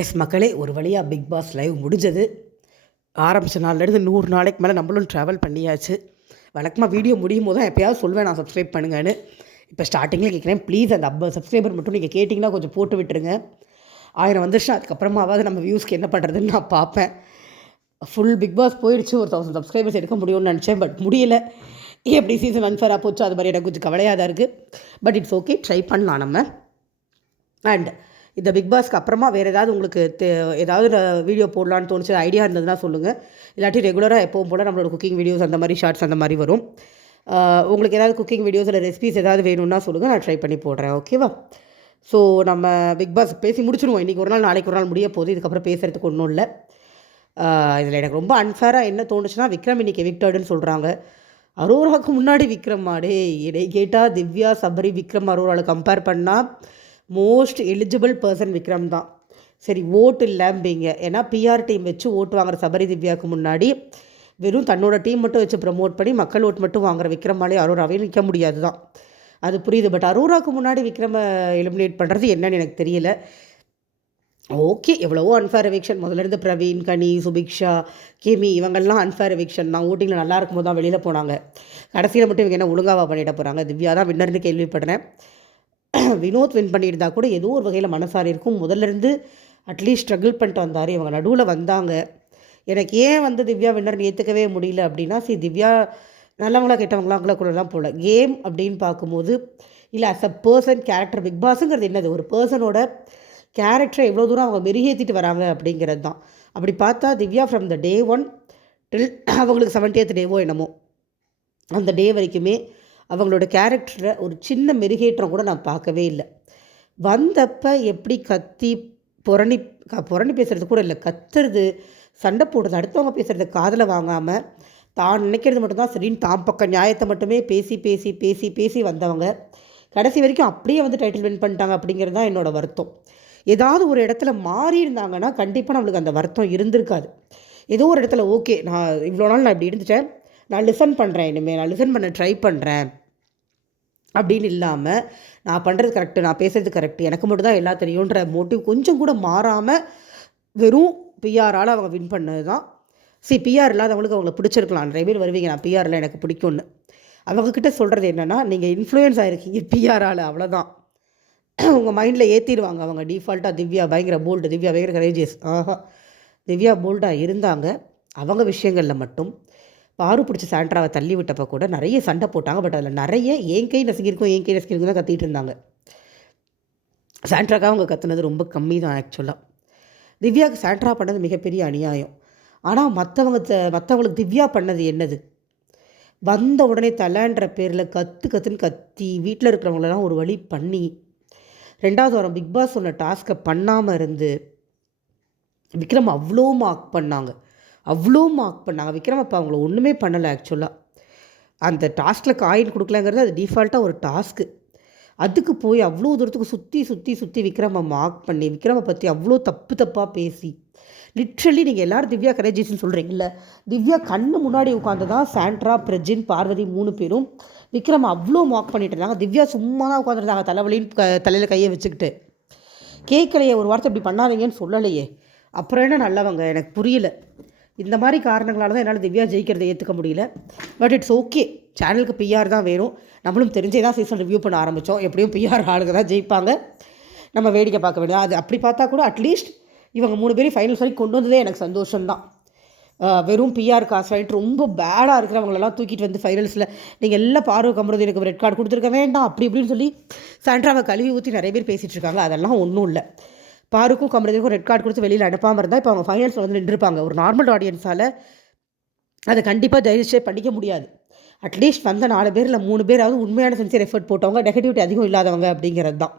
S மக்களே ஒரு வழியாக பிக் பாஸ் லைவ் முடிஞ்சது. ஆரம்பித்த நாள்லேருந்து நூறு நாளைக்கு மேலே நம்மளும் ட்ராவல் பண்ணியாச்சு. வழக்கமாக வீடியோ முடியும் போது தான் எப்போயாவது சொல்வேன் நான் சப்ஸ்கிரைப் பண்ணுங்கன்னு. இப்போ ஸ்டார்டிங்கில் கேட்குறேன் ப்ளீஸ் அந்த அப்போ சப்ஸ்கிரைபர் மட்டும் நீங்கள் கேட்டிங்கன்னா கொஞ்சம் போட்டு விட்டுருங்க. ஆயிரம் வந்துருச்சுன்னா அதுக்கப்புறமாவது நம்ம வியூஸ்க்கு என்ன பண்ணுறதுன்னு நான் பார்ப்பேன். ஃபுல் பிக் பாஸ் போயிடுச்சு ஒரு தௌசண்ட் சப்ஸ்கிரைபர்ஸ் எடுக்க முடியும்னு நினச்சேன் பட் முடியல. எப்படி சீசன் அன்ஃபேராக போச்சோ அது மாதிரி எனக்கு கொஞ்சம் கவலையாக தான் இருக்குது பட் இட்ஸ் ஓகே ட்ரை பண்ணலாம் நம்ம. அண்ட் இந்த பிக் பாஸ்க்கு அப்புறமா வேறு ஏதாவது உங்களுக்கு தே ஏதாவது வீடியோ போடலான்னு தோணுச்சு ஐடியா இருந்ததுன்னா சொல்லுங்கள் இல்லாட்டி ரெகுலராக எப்பவும் போல் நம்மளோட குக்கிங் வீடியோஸ் அந்த மாதிரி ஷார்ட்ஸ் அந்த மாதிரி வரும். உங்களுக்கு ஏதாவது குக்கிங் வீடியோஸ் இல்லை ரெசிபிஸ் ஏதாவது வேணும்னா சொல்லுங்கள் நான் ட்ரை பண்ணி போடுறேன் ஓகேவா ஸோ நம்ம பிக் பாஸ் பேசி முடிச்சிடுவோம். இன்றைக்கி ஒரு நாள் நாளைக்கு ஒரு நாள் முடிய போகுது. இதுக்கப்புறம் பேசுகிறதுக்கு ஒன்றும் இல்லை. இதில் எனக்கு ரொம்ப அன்ஃபேராக என்ன தோணுச்சுன்னா விக்ரம் இன்னைக்கு விக்டர்டுன்னு சொல்கிறாங்க அரோராவுக்கு முன்னாடி விக்ரம் மாடே. என்னை கேட்டால் திவ்யா சபரி விக்ரம் அரோராவில் கம்பேர் பண்ணால் மோஸ்ட் எலிஜிபிள் பர்சன் விக்ரம் தான். சரி ஓட்டு இல்லைம்பிங்க. ஏன்னா பிஆர் டீம் வச்சு ஓட்டு வாங்குற சபரி திவ்யாவுக்கு முன்னாடி வெறும் தன்னோட டீம் மட்டும் வச்சு ப்ரமோட் பண்ணி மக்கள் ஓட்டு மட்டும் வாங்குற விக்ரமாலே அரோராவே நிற்க முடியாது தான். அது புரியுது. பட் அரோராவுக்கு முன்னாடி விக்ரம எலிமினேட் பண்ணுறது என்னன்னு எனக்கு தெரியல. ஓகே எவ்வளவோ அன்ஃபேர் எவிக்ஷன் முதல்ல இருந்து பிரவீன் கனி சுபிக்ஷா கிமி இவங்கெல்லாம் அன்ஃபேர் எவிக்ஷன் தான். ஓட்டிங்கில் நல்லா இருக்கும்போது தான் வெளியில் போனாங்க. கடைசியில் மட்டும் இவங்க என்ன ஒழுங்காவா பண்ணிட போகிறாங்க திவ்யா தான் வின்னர்னு கேள்விப்படுறேன் வினோத் வின் பண்ணியிருந்தா கூட ஏதோ ஒரு வகையில் மனசாரி இருக்கும். முதல்ல இருந்து அட்லீஸ்ட் ஸ்ட்ரகிள் பண்ணிட்டு வந்தார். இவங்க நடுவில் வந்தாங்க. எனக்கு ஏன் வந்து திவ்யா வின்னர் ஏற்றுக்கவே முடியல அப்படின்னா சி திவ்யா நல்லவங்களா கெட்டவங்களாங்களா கூடலாம் போல. போகல கேம் அப்படின்னு பார்க்கும்போது இல்லை as a person character Bigg பாஸுங்கிறது என்னது? ஒரு பர்சனோட கேரக்டரை எவ்வளோ தூரம் அவங்க மெருகேற்றிட்டு வராங்க அப்படிங்கிறது தான். அப்படி பார்த்தா Divya from the day one till அவங்களுக்கு செவன்டியத் டேவோ என்னமோ. அந்த டே வரைக்குமே அவங்களோட கேரக்டரை ஒரு சின்ன மெருகேற்றம் கூட நான் பார்க்கவே இல்லை. வந்தப்போ எப்படி கத்தி புரணி க புரணி பேசுகிறது கூட இல்லை. கத்துறது சண்டை போடுறது அடுத்தவங்க பேசுகிறத காதில் வாங்காமல் தான் நினைக்கிறது மட்டும்தான் சரின்னு தான் பக்கம் நியாயத்தை மட்டுமே பேசி பேசி பேசி பேசி வந்தவங்க. கடைசி வரைக்கும் அப்படியே வந்து டைட்டில் வின் பண்ணிட்டாங்க அப்படிங்கிறது தான் என்னோடய வருத்தம். ஏதாவது ஒரு இடத்துல மாறி இருந்தாங்கன்னா கண்டிப்பாக நம்மளுக்கு அந்த வருத்தம் இருந்திருக்காது. ஏதோ ஒரு இடத்துல ஓகே நான் இவ்வளோ நாள் நான் இப்படி இருந்துட்டேன். நான் லிசன் பண்ணுறேன் இனிமேல் நான் லிசன் பண்ண ட்ரை பண்ணுறேன் அப்படின்னு இல்லாமல் நான் பண்ணுறது கரெக்டு நான் பேசுறது கரெக்டு எனக்கு மட்டும் தான் எல்லாம் தெரியுன்ற மோட்டிவ் கொஞ்சம் கூட மாறாமல் வெறும் பிஆரால் அவங்க வின் பண்ணது தான் சரி பிஆர் இல்லாதவங்களுக்கு அவங்கள பிடிச்சிருக்கலாம். நிறைய பேர் வருவீங்க நான் பிஆரில் எனக்கு பிடிக்கும்னு. அவங்கக்கிட்ட சொல்கிறது என்னென்னா நீங்கள் இன்ஃப்ளூயன்ஸ் ஆகிருக்கீங்க பிஆரால் அவ்வளோதான் உங்கள் மைண்டில் ஏற்றிடுவாங்க அவங்க. டிஃபால்ட்டாக திவ்யா பயங்கர போல்டு திவ்யா பயங்கர கரேஜியஸ் ஆஹா. திவ்யா போல்டாக இருந்தாங்க. அவங்க விஷயங்களில் மட்டும். பாரு பிடிச்ச சாண்ட்ராவை தள்ளி விட்டப்போ கூட நிறைய சண்டை போட்டாங்க. பட் அதில் நிறைய ஏன் கை நசுங்கிருக்கும் ஏன் கை நசுங்கிருக்கும் தான் கத்திட்டு இருந்தாங்க. சாண்ட்ராக்காக அவங்க கத்துனது ரொம்ப கம்மி தான் ஆக்சுவலாக திவ்யாவுக்கு சாண்ட்ரா பண்ணது மிகப்பெரிய அநியாயம். ஆனால் மற்றவங்க மற்றவங்களுக்கு திவ்யா பண்ணது என்னது? வந்த உடனே தலான்ற பேரில் கத்து கத்துன்னு கத்தி வீட்டில் இருக்கிறவங்களெல்லாம் ஒரு வழி பண்ணி ரெண்டாவது வாரம் பிக் பாஸ் சொன்ன டாஸ்க்கை பண்ணாமல் இருந்து விக்ரம் அவ்வளோ மார்க் பண்ணாங்க. அவ்வளோ மார்க் பண்ணாங்க விக்ரம் அப்போ அவங்கள ஒன்றுமே பண்ணலை ஆக்சுவலாக அந்த டாஸ்கில் காயின் கொடுக்கலங்கிறது அது டிஃபால்ட்டாக ஒரு டாஸ்க்கு அதுக்கு போய் அவ்வளோ தூரத்துக்கு சுற்றி சுற்றி சுற்றி விக்ரமை மார்க் பண்ணி விக்ரமை பற்றி அவ்வளோ தப்பு தப்பாக பேசி. லிட்ரலி நீங்கள் எல்லோரும் திவ்யா கரேஜிஸ்ன்னு சொல்கிறீங்கல்ல திவ்யா கண்ணு முன்னாடி உட்காந்து தான் சாண்ட்ரா பிரஜின் பார்வதி மூணு பேரும் விக்ரம் அவ்வளோ மார்க் பண்ணிட்டு இருந்தாங்க. திவ்யா சும்மா தான் உட்காந்துருந்தாங்க தலைவலின்னு க தலையில் கையை வச்சுக்கிட்டு. கேட்கலையே ஒரு வார்த்தை இப்படி பண்ணாதீங்கன்னு சொல்லலையே. அப்புறம் என்ன நல்லவங்க? எனக்கு புரியல. இந்த மாதிரி காரணங்களால தான் என்னால் திவ்யா ஜெயிக்கிறதை ஏற்றுக்க முடியல. பட் இட்ஸ் ஓகே சேனலுக்கு பிஆர் தான் வேணும். நம்மளும் தெரிஞ்சே தான் சீசன் ரிவ்யூ பண்ண ஆரம்பித்தோம் எப்படியும் பிஆர் ஆளுங்க தான் ஜெயிப்பாங்க. நம்ம வேடிக்கை பார்க்க வேண்டியது அது அப்படி பார்த்தா கூட அட்லீஸ்ட் இவங்க மூணு பேரும் ஃபைனல்ஸ் வரைக்கும் கொண்டு வந்ததே எனக்கு சந்தோஷம்தான் வெறும் பிஆர் காசு ஆகிட்டு ரொம்ப பேடாக இருக்கிறவங்களெல்லாம் தூக்கிட்டு வந்து ஃபைனல்ஸில் நீங்கள் எல்லாம் பார்வை கம்புறது எனக்கு ரெட் கார்டு கொடுத்துருக்க வேண்டாம். அப்படி இப்படின்னு சொல்லி சாண்ட்ராவை கழுவி ஊற்றி நிறைய பேர் பேசிகிட்டு இருக்காங்க. அதெல்லாம் ஒன்றும் இல்லை. பாருக்கும் கமரதுக்கும் ரெட் கார்டு கொடுத்து வெளியில் அனுப்பாமல் இருந்தால் இப்போ அவங்க ஃபைனல்ஸில் வந்து நின்றுருப்பாங்க ஒரு நார்மல் ஆடியன்ஸால் அதை கண்டிப்பாக டைஜஸ்டே பண்ணிக்க முடியாது. அட்லீஸ்ட் வந்த நாலு பேரில் மூணு பேராவது உண்மையான சின்சியர் எஃபர்ட் போட்டவங்க நெகட்டிவிட்டி அதிகம் இல்லாதவங்க அப்படிங்கிறது தான்.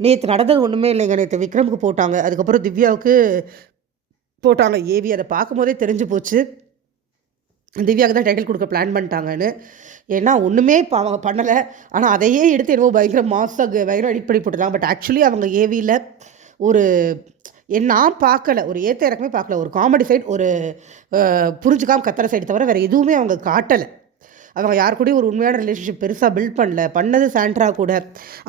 நேற்று நடந்தது ஒன்றுமே இல்லைங்க. நேற்று விக்ரமுக்கு போட்டாங்க. அதுக்கப்புறம் திவ்யாவுக்கு போட்டாங்க. ஏவி அதை பார்க்கும்போதே தெரிஞ்சு போச்சு. திவ்யாவுக்கு தான் டைட்டில் கொடுக்க பிளான் பண்ணிட்டாங்கன்னு. ஏன்னா ஒன்றுமே இப்போ அவங்க பண்ணலை. ஆனால் அதையே எடுத்து என்னவோ பயங்கர மாசாக பயங்கரம் எடிட் பண்ணி போட்டுருந்தாங்க பட் ஆக்சுவலி அவங்க ஏவியில் ஒரு என் நான் பார்க்கல ஒரு ஏற்ற இறக்கமே பார்க்கல ஒரு காமெடி சைட் ஒரு புரிஞ்சுக்காம கத்துற சைடு தவிர வேறு எதுவுமே அவங்க காட்டலை. அவங்க யார் கூடயும் ஒரு உண்மையான ரிலேஷன்ஷிப் பெருசாக பில்ட் பண்ணல. பண்ணது சாண்ட்ரா கூட.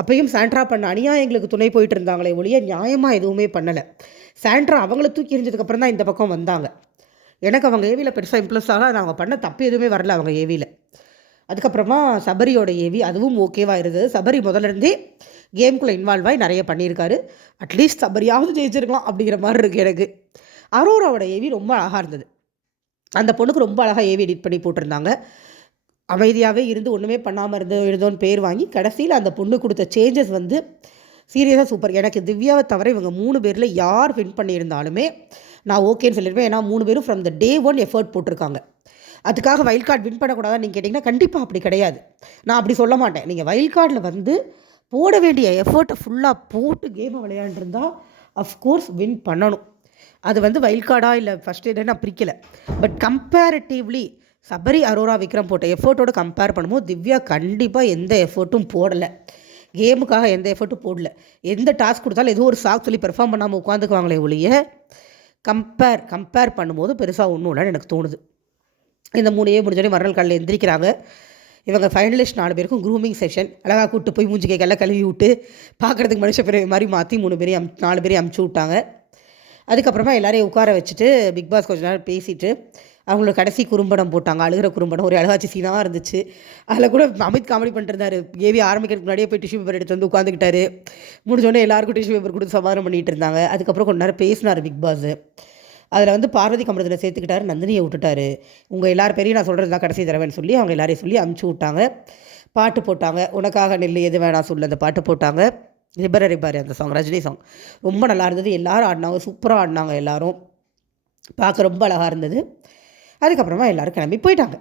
அப்பயும் சாண்ட்ரா பண்ண அநியாயங்களுக்கு துணை போயிட்டு இருந்தாங்களே ஒழிய நியாயமாக எதுவுமே பண்ணலை. சாண்ட்ரா அவங்கள தூக்கி எறிஞ்சதுக்கப்புறம் தான் இந்த பக்கம் வந்தாங்க. எனக்கு அவங்க ஏவியில் பெருசாக இம்ப்ரெஸ் ஆகல. அது அவங்க பண்ண தப்பு எதுவுமே வரல அவங்க ஏவியில் அதுக்கப்புறமா சபரியோட ஏவி அதுவும் ஓகேவாக இருந்தது. சபரி முதல்ல இருந்தே கேம்குள்ளே இன்வால்வ் ஆகி நிறைய பண்ணியிருக்காரு. அட்லீஸ்ட் சபரியாவது ஜெயிச்சிருக்கலாம் அப்படிங்கிற மாதிரி இருக்குது எனக்கு. அரோராவோட ஏவி ரொம்ப அழகாக இருந்தது. அந்த பொண்ணுக்கு ரொம்ப அழகாக ஏவி எடிட் பண்ணி போட்டிருந்தாங்க. அமைதியாகவே இருந்து ஒன்றுமே பண்ணாமல் இருந்து இருந்தோன்னு பேர் வாங்கி கடைசியில் அந்த பொண்ணு கொடுத்த சேஞ்சஸ் வந்து சீரியஸாக சூப்பர் எனக்கு திவ்யாவை தவிர இவங்க மூணு பேரில் யார் வின் பண்ணியிருந்தாலுமே நான் ஓகேன்னு சொல்லியிருப்பேன் ஏன்னா மூணு பேரும் from the day one effort போட்டிருக்காங்க. அதுக்காக வைல்ட் கார்டு வின் பண்ணக்கூடாதான்னு நீங்கள் கேட்டிங்கன்னா கண்டிப்பாக அப்படி கிடையாது. நான் அப்படி சொல்ல மாட்டேன். நீங்கள் வைல்ட் கார்டில் வந்து போட வேண்டிய எஃபர்ட்டை ஃபுல்லாக போட்டு கேமை விளையாண்டுருந்தா அஃப்கோர்ஸ் வின் பண்ணணும். அது வந்து வைல்ட் கார்டா இல்லை ஃபஸ்ட் எய்டு நான் பிரிக்கலை. But comparatively Sabari Aurora Vikram போட்ட எஃபர்ட்டோட கம்பேர் பண்ணும்போது திவ்யா கண்டிப்பாக எந்த எஃபர்ட்டும் போடலை. கேமுக்காக எந்த எஃபர்ட்டும் போடல. எந்த டாஸ்க் கொடுத்தாலும் ஏதோ ஒரு சாக் சொல்லி பெர்ஃபார்ம் பண்ணாமல் உட்காந்துக்குவாங்களே ஒழிய கம்பேர் கம்பேர் பண்ணும்போது பெருசாக ஒன்றும் இல்லைன்னு எனக்கு தோணுது. இந்த மூணையே முடிஞ்சோடனே மறுநாள் காலையில் எந்திரிக்கிறாங்க. இவங்க ஃபைனலிஸ்ட் நாலு பேருக்கும் க்ரூமிங் செஷன் அழகாக கூப்பிட்டு போய் மூஞ்சி கைக்கெல்லாம் கழுவி விட்டு பார்க்குறதுக்கு மனுஷ பிறகு மாதிரி மாற்றி மூணு பேரையும் அம் நாலு பேரையும் அமுச்சு விட்டாங்க. அதுக்கப்புறமா எல்லாரையும் உட்கார வச்சுட்டு பிக் பாஸ் கொஞ்ச நேரம் பேசிட்டு அவங்களோட கடைசி குறும்படம் போட்டாங்க. அழுகிற குறும்படம் ஒரு அழகாச்சி சீனாக இருந்துச்சு. அதில் கூட அமித் காமெடி பண்ணிட்டு ஏவி ஆரம்பிக்கிறதுக்கு முன்னாடியே போய் டிஷ்யூ பேப்பர் எடுத்து வந்து உட்காந்துக்கிட்டாரு முடிஞ்சோடனே எல்லாருக்கும் டிஷ்யூ பேப்பர் கொடுத்து சமாதானம் பண்ணிட்டு இருந்தாங்க. அதுக்கப்புறம் கொஞ்ச நேரம் பேசினார் பிக் பாஸ் அதில் வந்து பார்வதி கம்பளத்தில் சேர்த்துக்கிட்டாரு நந்தினியை விட்டுட்டாரு. உங்கள் எல்லார் பேரையும் நான் சொல்கிறது தான் கடைசி தடவைன்னு சொல்லி அவங்க எல்லாரையும் சொல்லி அமுச்சு விட்டாங்க. பாட்டு போட்டாங்க. உனக்காக நெல் எது வேணாம் சொல்லு அந்த பாட்டு போட்டாங்க. ரிபர ரிபாரி அந்த சாங் ரஜினி சாங் ரொம்ப நல்லா இருந்தது. எல்லாரும் ஆடினாங்க. சூப்பராக ஆடினாங்க எல்லாரும். பார்க்க ரொம்ப அழகாக இருந்தது. அதுக்கப்புறமா எல்லோரும் கிளம்பி போயிட்டாங்க.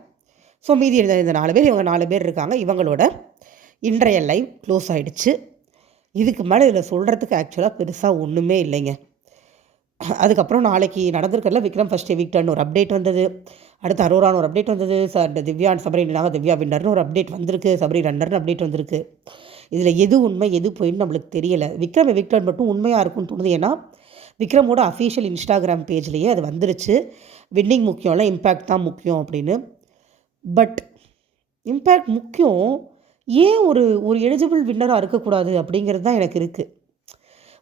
ஸோ மீதி இருந்த இந்த நாலு பேர் இவங்க நாலு பேர் இருக்காங்க. இவங்களோட இன்றைய லைவ் க்ளோஸ் ஆகிடுச்சு இதுக்கு மேலே இதில் சொல்கிறதுக்கு ஆக்சுவலாக பெருசாக ஒன்றுமே இல்லைங்க. அதுக்கப்புறம் நாளைக்கு நடந்திருக்கல விக்ரம் ஃபஸ்ட் வீக்டர்னு ஒரு அப்டேட் வந்தது. அடுத்து அரோரான்னு ஒரு அப்டேட் வந்தது. சார் திவ்யான் சபரினாங்க திவ்யா வின்னர்னு ஒரு அப்டேட் வந்திருக்கு. சபரி ரன்னர்னு அப்டேட் வந்திருக்கு. இதில் எது உண்மை எது போயின்னு நம்மளுக்கு தெரியலை. விக்ரம் விக்டர் மட்டும் உண்மையாக இருக்கும்னு தோணுது. ஏன்னா விக்ரமோட அஃபீஷியல் இன்ஸ்டாகிராம் பேஜ்லேயே அது வந்துருச்சு. வின்னிங் முக்கியம்ல இம்பேக்ட் தான் முக்கியம் அப்படின்னு. பட் இம்பேக்ட் முக்கியம். ஏன் ஒரு ஒரு எலிஜிபிள் வின்னராக இருக்கக்கூடாது அப்படிங்கிறது தான் எனக்கு இருக்குது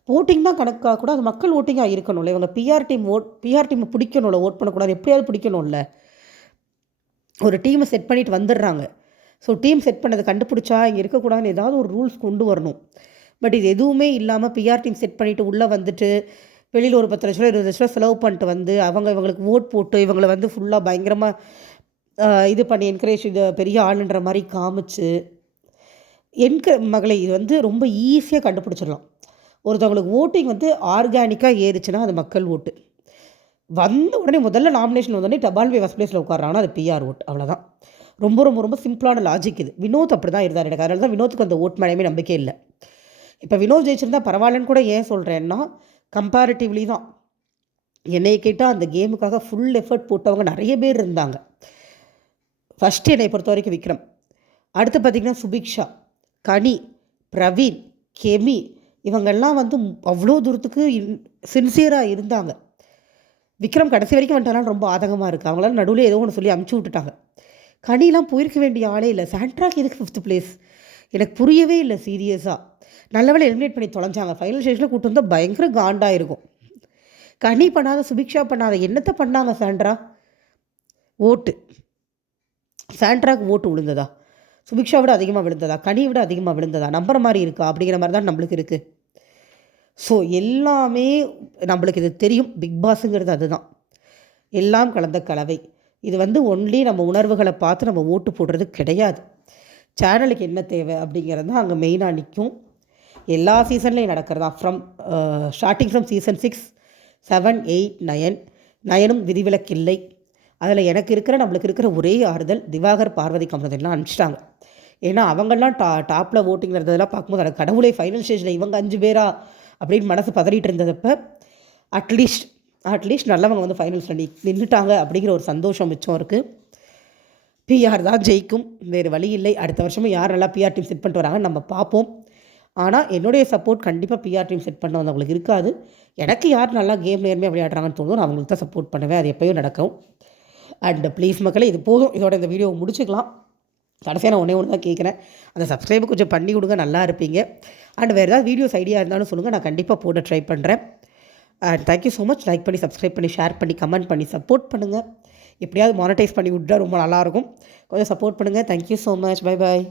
ஓட்டிங் தான் கணக்காக கூட அது மக்கள் ஓட்டிங்காக இருக்கணும்ல. இவங்க பிஆர் டீம் ஓட் பிஆர் டீமை பிடிக்கணும்ல ஓட் பண்ணக்கூடாது. எப்படியாவது பிடிக்கணும்ல. ஒரு டீமை செட் பண்ணிட்டு வந்துடுறாங்க. ஸோ டீம் செட் பண்ணதை கண்டுபிடிச்சா இங்கே இருக்கக்கூடாதுன்னு ஏதாவது ஒரு ரூல்ஸ் கொண்டு வரணும். பட் இது எதுவுமே இல்லாமல் பிஆர் டீம் செட் பண்ணிவிட்டு உள்ளே வந்துட்டு வெளியில் ஒரு பத்து லட்ச ரூபா இருபது லட்ச ரூபா செலவு பண்ணிட்டு வந்து அவங்க இவங்களுக்கு ஓட் போட்டு இவங்களை வந்து ஃபுல்லாக பயங்கரமாக இது பண்ணி என்கரேஜ் இது பெரிய ஆளுன்ற மாதிரி காமிச்சு என்க மகளை இது வந்து ரொம்ப ஈஸியாக கண்டுபிடிச்சிடலாம். ஒருத்தவங்களுக்கு ஓட்டிங் வந்து ஆர்கானிக்காக ஏறுச்சுன்னா அது மக்கள் ஓட்டு வந்த உடனே முதல்ல நாமினேஷன் வந்தோடனே டபால் பே ஃபஸ்ட் பிளேஸில் உட்காராங்கன்னா அது பிஆர் ஓட் அவ்வளோதான் ரொம்ப ரொம்ப ரொம்ப சிம்பிளான லாஜிக் இது. வினோத் அப்படி தான் இருந்தார் எனக்கு. அதனால தான் வினோத்துக்கு அந்த ஓட் மேலேயுமே நம்பிக்கை இல்லை. இப்போ வினோத் ஜெயிச்சிருந்தா பரவாயில்லன்னு கூட ஏன் சொல்கிறேன்னா கம்பேரிட்டிவ்லி தான். என்னை கேட்டால் அந்த கேமுக்காக ஃபுல் எஃபர்ட் போட்டவங்க நிறைய பேர் இருந்தாங்க. ஃபஸ்ட்டு என்னை பொறுத்த வரைக்கும் விக்ரம். அடுத்து பார்த்திங்கன்னா சுபிக்ஷா கனி பிரவீன் கெமி இவங்கெல்லாம் வந்து அவ்வளோ தூரத்துக்கு இன் சின்சியராக இருந்தாங்க. விக்ரம் கடைசி வரைக்கும் வந்துட்டாலும் ரொம்ப ஆதங்கமாக இருக்குது அவங்களால நடுவில் ஏதோ ஒன்று சொல்லி அமுச்சு விட்டுட்டாங்க. கனிலாம் போயிருக்க வேண்டிய ஆளே இல்லை. சாண்ட்ராக் எதுக்கு ஃபிஃப்த் பிளேஸ் எனக்கு புரியவே இல்லை சீரியஸாக நல்லவேளை எலிமினேட் பண்ணி தொலைஞ்சாங்க. ஃபைனல் ஸ்டேஜில் கூட்டு வந்தால் பயங்கர காண்டாக இருக்கும். கனி பண்ணாத சுபிக்ஷா பண்ணாத என்னத்தை பண்ணாங்க சாண்ட்ரா? ஓட்டு. சாண்ட்ராக்கு ஓட்டு விழுந்ததா? சுபிக்ஷா விட அதிகமாக விழுந்ததா? கனி விட அதிகமாக விழுந்ததா? நம்புற மாதிரி இருக்கா? அப்படிங்கிற மாதிரி தான் நம்மளுக்கு இருக்குது ஸோ எல்லாமே நம்மளுக்கு இது தெரியும். பிக் பாஸுங்கிறது அதுதான். எல்லாம் கலந்த கலவை. இது வந்து ஒன்லி நம்ம உணர்வுகளை பார்த்து நம்ம ஓட்டு போடுறது கிடையாது. சேனலுக்கு என்ன தேவை அப்படிங்கிறது தான் அங்கே மெயினாக நிற்கும் எல்லா சீசன்லேயும் நடக்கிறதா? From starting from season six seven eight nine நயனும் விதிவிலக்கில்லை. அதில் எனக்கு இருக்கிற நம்மளுக்கு இருக்கிற ஒரே ஆறுதல் திவாகர் பார்வதி கமலதெல்லாம் அனுப்பிச்சிட்டாங்க. ஏன்னா அவங்கெல்லாம் டா டாப்பில் ஓட்டிங் இருந்ததெல்லாம் பார்க்கும்போது அதை கடவுளே ஃபைனல் ஸ்டேஜில் இவங்க அஞ்சு பேரா? அப்படின்னு மனசு பதறிட்டு இருந்ததப்போ அட்லீஸ்ட் அட்லீஸ்ட் நல்லவங்க வந்து ஃபைனல்ஸில் நி நின்றுட்டாங்க அப்படிங்கிற ஒரு சந்தோஷம் மிச்சம் இருக்குது பிஆர் தான் ஜெயிக்கும். வேறு வழி இல்லை. அடுத்த வருஷமும் யார் நல்லா பிஆர் டீம் செட் பண்ணிட்டு வராங்க நம்ம பார்ப்போம். ஆனால் என்னுடைய சப்போர்ட் கண்டிப்பாக பிஆர் டீம் செட் பண்ண வந்தவங்களுக்கு இருக்காது. எனக்கு யார் நல்லா கேம் நேர்மையாக விளையாடுறாங்கன்னு தோணும் நான் அவங்களுக்கு தான் சப்போர்ட் பண்ணுவேன். அது எப்போயும் நடக்கும். அண்ட் ப்ளீஸ் மக்களே இது போதும். இதோட இந்த வீடியோவை முடிச்சுக்கலாம். கடைசியாக நான் ஒன்றே ஒன்று தான் கேட்குறேன் அந்த சப்ஸ்கிரைப் கொஞ்சம் பண்ணி கொடுங்க நல்லா இருப்பீங்க. அண்ட் வேறு ஏதாவது வீடியோஸ் ஐடியா இருந்தாலும் சொல்லுங்கள் நான் கண்டிப்பாக போட ட்ரை பண்ணுறேன் and thank you so much like பண்ணி சப்ஸ்கிரைப் பண்ணி ஷேர் பண்ணி கமெண்ட் பண்ணி சப்போர்ட் பண்ணுங்கள் எப்படியாவது மானிட்டைஸ் பண்ணி விட்டா ரொம்ப நல்லாயிருக்கும் கொஞ்சம் சப்போர்ட் பண்ணுங்கள் thank you so much bye bye